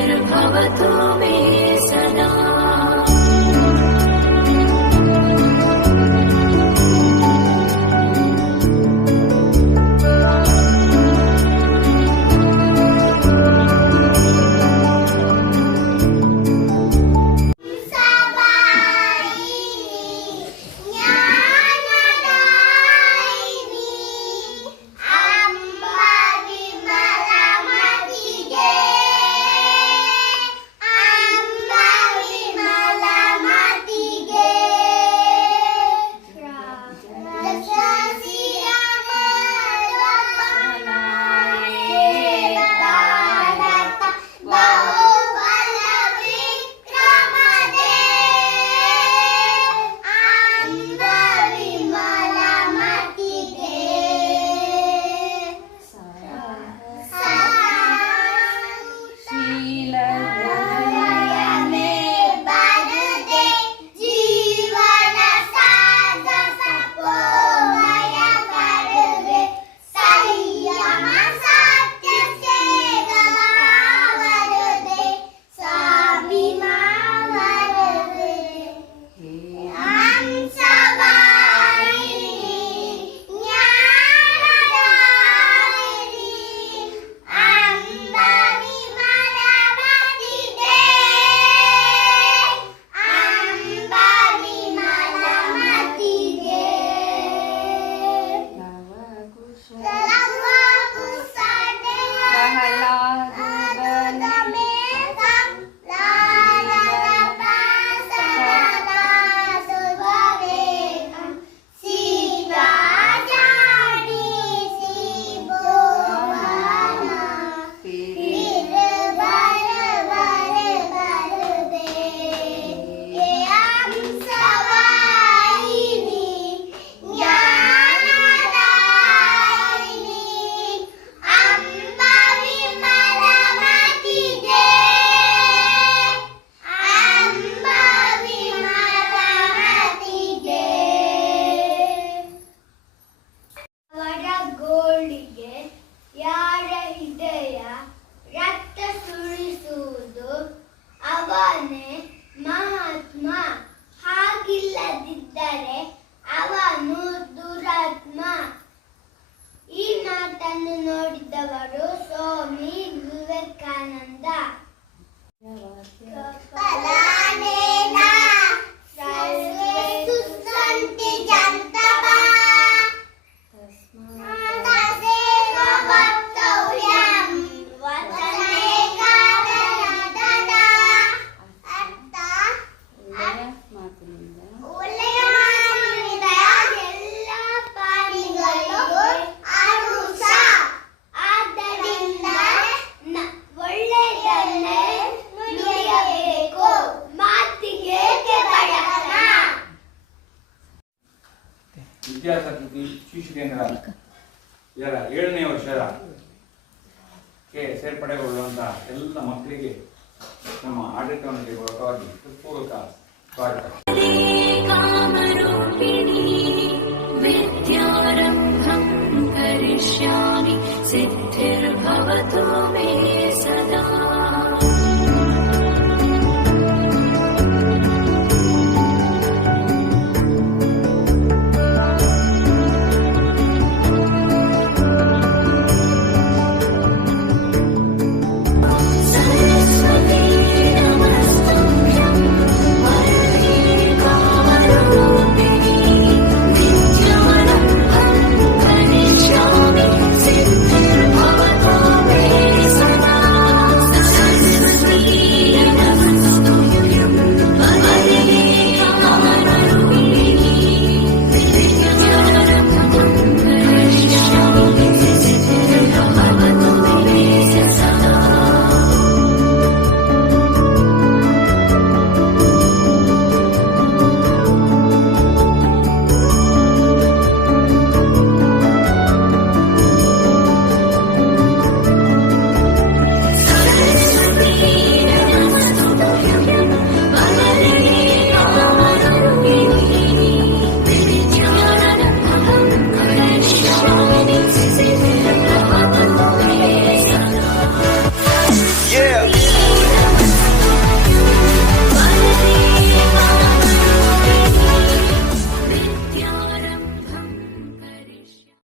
ir kava to me. Canada. ವಿದ್ಯಾಸಂಸ್ಕೃತಿ ಶಿಶು ಕೇಂದ್ರ ಇದರ ಏಳನೇ ವರ್ಷದ ಕೆ ಸೇರ್ಪಡೆಗೊಳ್ಳುವಂತಹ ಎಲ್ಲ ಮಕ್ಕಳಿಗೆ ನಮ್ಮ ಆಡಳಿತವನ್ನು ಗೌರವವಾಗಿ ಪೂರ್ವಕ ಸ್ವಾಗತ